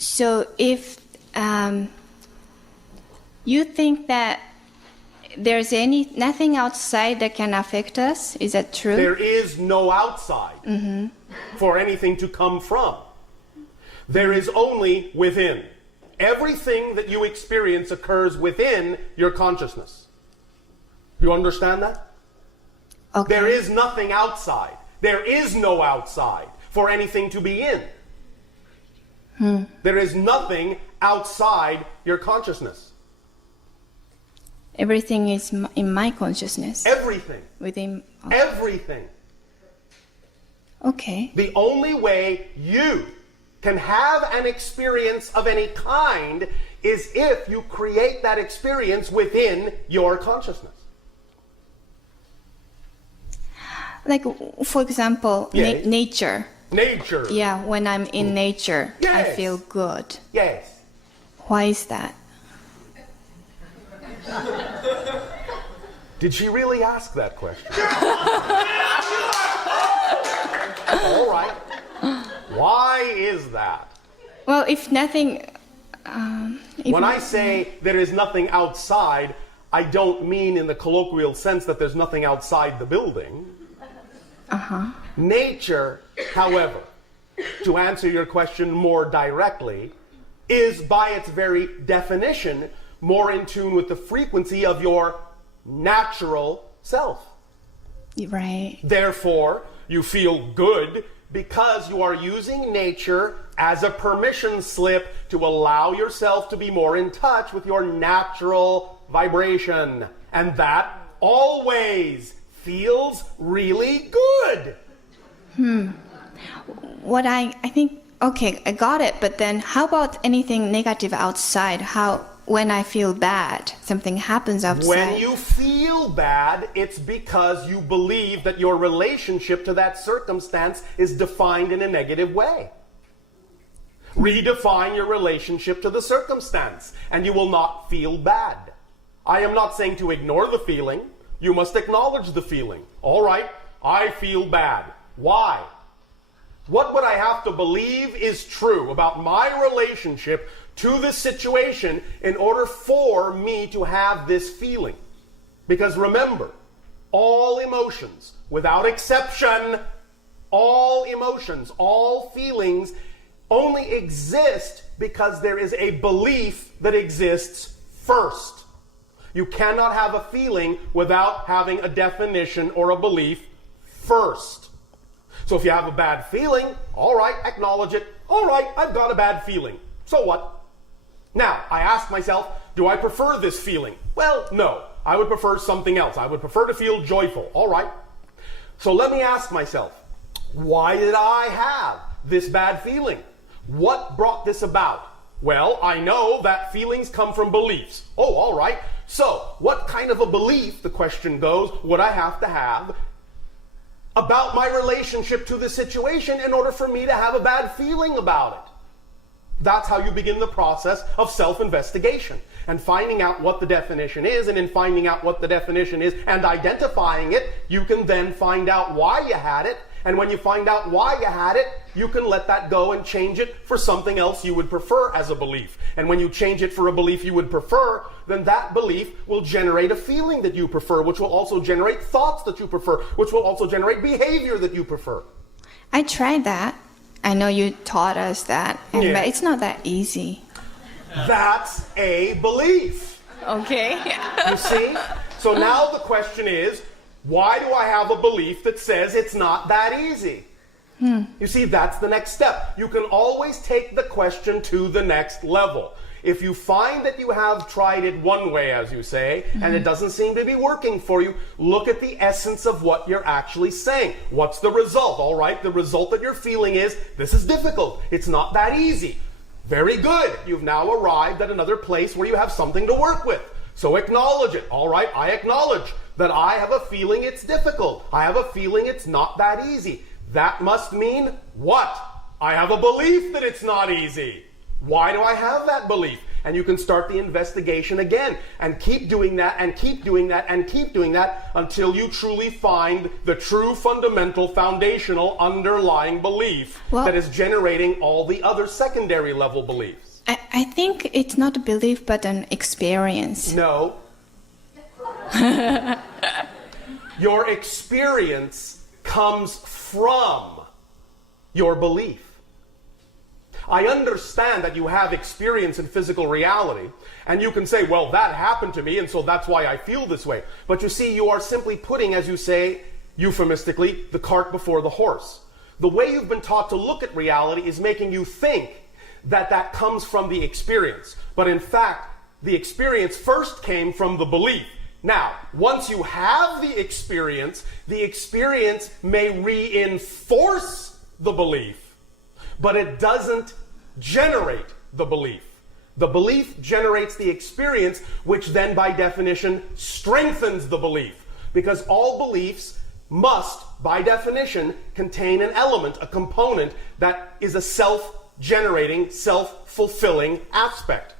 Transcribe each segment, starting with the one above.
So if you think that there's nothing outside that can affect us, is that true? There is no outside for anything to come from. There is only within. Everything that you experience occurs within your consciousness. You understand that? Okay. There is nothing outside. There is no outside for anything to be in. There is nothing outside your consciousness. Everything is in my consciousness. Everything. Within. Okay. Everything. Okay. The only way you can have an experience of any kind is if you create that experience within your consciousness. Like, for example, Yes. nature. Nature. Yeah, when I'm in nature, I Yes. feel good. Yes. Why is that? Did she really ask that question? All right. Why is that? Well, if nothing... When I say there is nothing outside, I don't mean in the colloquial sense that there's nothing outside the building. Nature, however, to answer your question more directly, is by its very definition more in tune with the frequency of your natural self. Right. Therefore, you feel good because you are using nature as a permission slip to allow yourself to be more in touch with your natural vibration. And that always feels really good. What I think, okay, I got it, but then how about anything negative outside? When I feel bad, something happens outside. When you feel bad, it's because you believe that your relationship to that circumstance is defined in a negative way. Redefine your relationship to the circumstance, and you will not feel bad. I am not saying to ignore the feeling. You must acknowledge the feeling. All right, I feel bad. Why? What would I have to believe is true about my relationship to this situation in order for me to have this feeling? Because remember, all emotions, without exception, all emotions, all feelings only exist because there is a belief that exists first. You cannot have a feeling without having a definition or a belief first. So if you have a bad feeling, all right, acknowledge it. All right, I've got a bad feeling. So what? Now, I ask myself, do I prefer this feeling? Well, no. I would prefer something else. I would prefer to feel joyful. All right. So let me ask myself, why did I have this bad feeling? What brought this about? Well, I know that feelings come from beliefs. Oh, all right. So, what kind of a belief, the question goes, would I have to have about my relationship to the situation in order for me to have a bad feeling about it? That's how you begin the process of self-investigation and finding out what the definition is. And in finding out what the definition is and identifying it, you can then find out why you had it. And when you find out why you had it, you can let that go and change it for something else you would prefer as a belief. And when you change it for a belief you would prefer, then that belief will generate a feeling that you prefer, which will also generate thoughts that you prefer, which will also generate behavior that you prefer. I tried that. I know you taught us that, but Yeah. it's not that easy. That's a belief. Okay. You see? So now the question is, why do I have a belief that says it's not that easy? You see, that's the next step. You can always take the question to the next level. If you find that you have tried it one way, as you say, and it doesn't seem to be working for you, look at the essence of what you're actually saying. What's the result? All right, the result that you're feeling is, this is difficult. It's not that easy. Very good. You've now arrived at another place where you have something to work with. So acknowledge it. All right, I acknowledge that I have a feeling it's difficult. I have a feeling it's not that easy. That must mean what? I have a belief that it's not easy. Why do I have that belief? And you can start the investigation again and keep doing that and keep doing that and keep doing that until you truly find the true fundamental foundational underlying belief that is generating all the other secondary level beliefs. I think it's not a belief but an experience. No. Your experience comes from your belief. I understand that you have experience in physical reality, and you can say, well, that happened to me, and so that's why I feel this way. But you see, you are simply putting, as you say, euphemistically, the cart before the horse. The way you've been taught to look at reality is making you think that that comes from the experience. But in fact, the experience first came from the belief. Now, once you have the experience may reinforce the belief, but it doesn't generate the belief. The belief generates the experience, which then by definition strengthens the belief, because all beliefs must, by definition, contain an element, a component that is a self-generating, self-fulfilling aspect.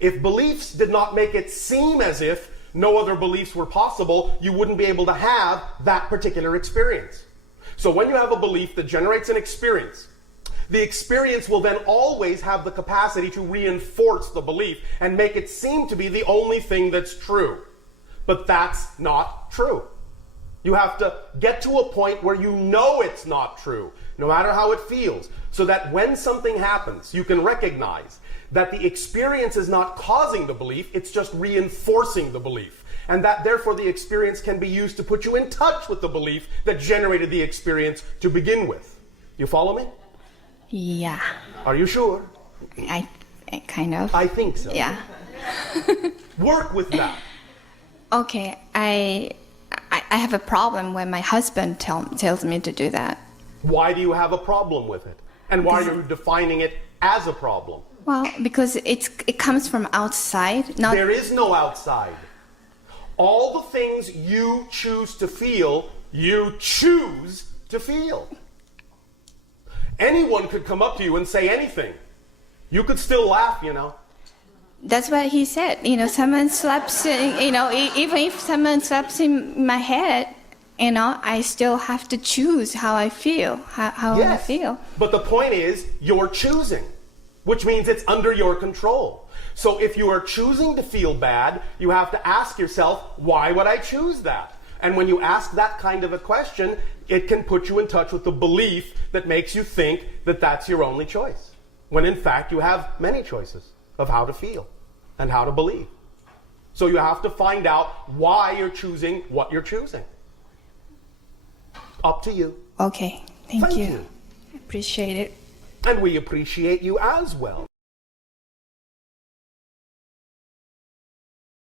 If beliefs did not make it seem as if no other beliefs were possible, you wouldn't be able to have that particular experience. So when you have a belief that generates an experience, the experience will then always have the capacity to reinforce the belief and make it seem to be the only thing that's true. But that's not true. You have to get to a point where you know it's not true, no matter how it feels, so that when something happens, you can recognize that the experience is not causing the belief, it's just reinforcing the belief. And that therefore the experience can be used to put you in touch with the belief that generated the experience to begin with. You follow me? Yeah. Are you sure? I kind of. I think so. Yeah. Work with that. Okay, I have a problem when my husband tells me to do that. Why do you have a problem with it? And why are you defining it as a problem? Well, because it comes from outside. Not. There is no outside. All the things you choose to feel, you choose to feel. Anyone could come up to you and say anything. You could still laugh, you know. That's what he said. Someone slaps, even if someone slaps in my head, I still have to choose how I feel, how I feel. But the point is, you're choosing, which means it's under your control. So if you are choosing to feel bad, you have to ask yourself, why would I choose that? And when you ask that kind of a question, it can put you in touch with the belief that makes you think that that's your only choice, when in fact you have many choices of how to feel and how to believe. So you have to find out why you're choosing what you're choosing. Up to you. Okay, thank you. Appreciate it. And we appreciate you as well.